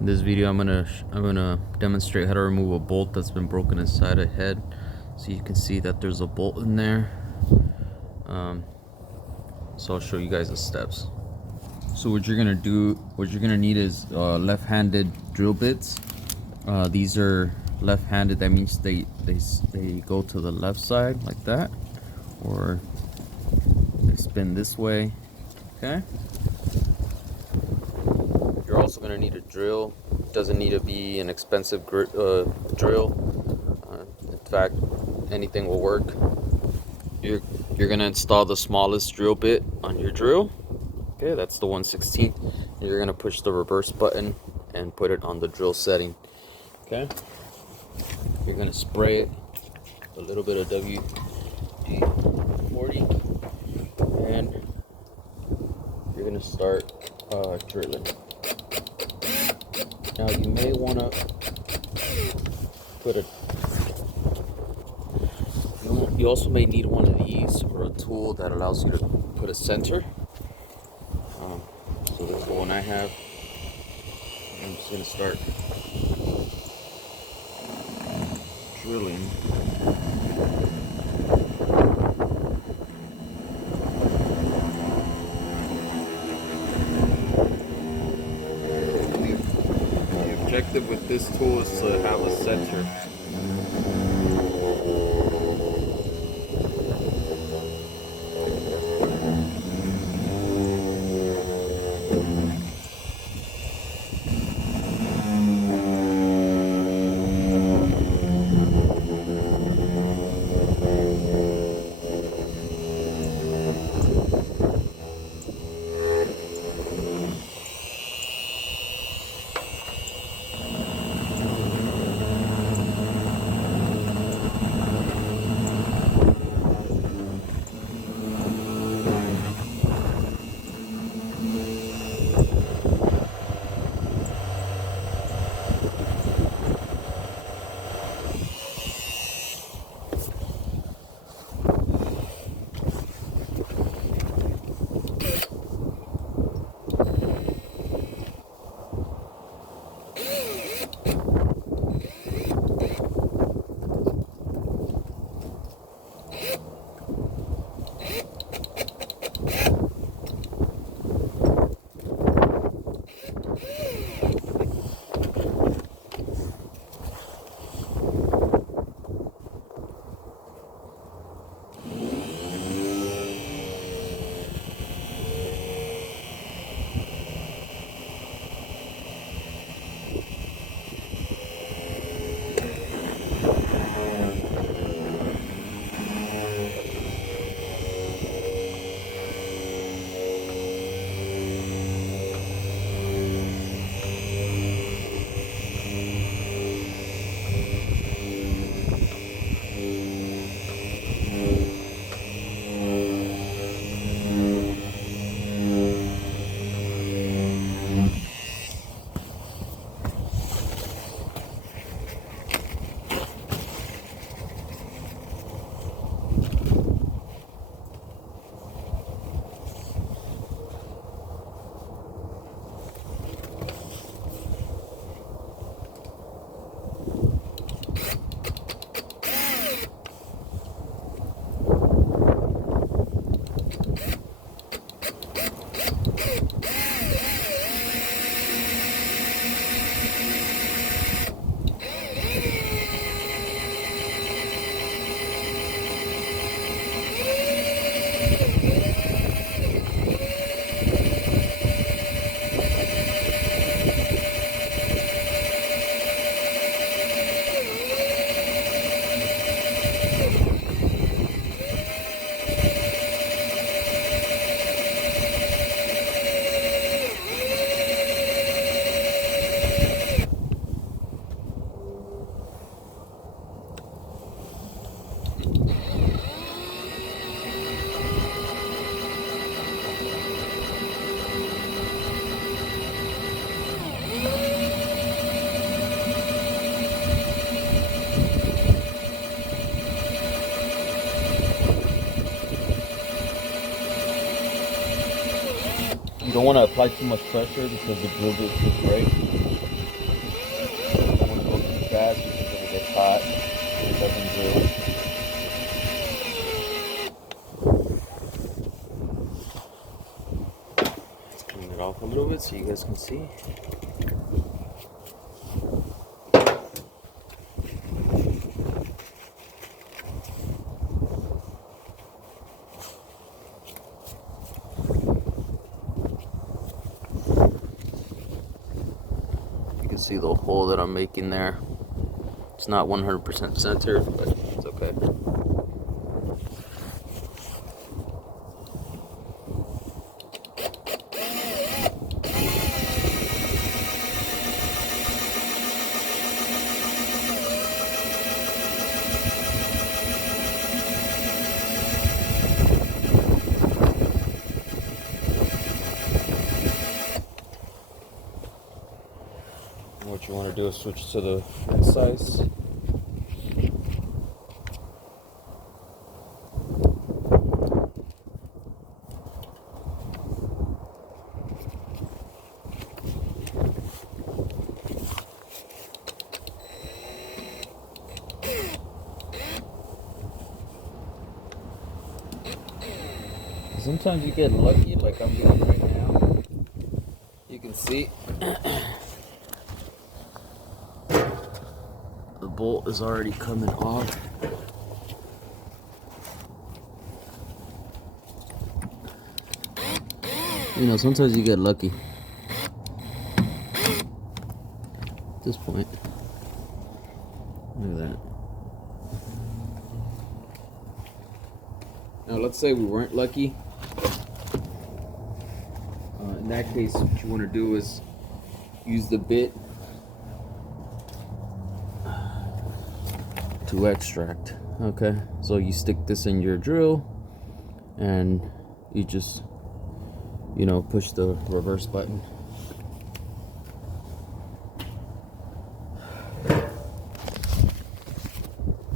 In this video, I'm gonna demonstrate how to remove a bolt that's been broken inside a head. So you can see that there's a bolt in there. So I'll show you guys the steps. So what you're gonna need is left-handed drill bits. These are left-handed. That means they go to the left side like that, or they spin this way. Okay. You're also going to need a drill. It doesn't need to be an expensive drill. In fact, anything will work. You're going to install the smallest drill bit on your drill. Okay, that's the 1/16. You're going to push the reverse button and put it on the drill setting. Okay. You're going to spray it a little bit of WD-40, and you're going to start drilling. Now you may want to put you also may need one of these or a tool that allows you to put a center. So this is the one I have. I'm just going to start drilling. The objective with this tool is to have a center. You don't want to apply too much pressure because the drill bit could break. so you guys can see. You can see the hole that I'm making there. It's not 100% centered, but it's okay. What you want to do is switch to the front size. Sometimes you get lucky, like I'm doing right now. You can see the bolt is already coming off. You know, sometimes you get lucky. At this point, look at that. Now, let's say we weren't lucky. In that case, what you want to do is use the bit to extract. Okay, so you stick this in your drill and you just, you know, push the reverse button.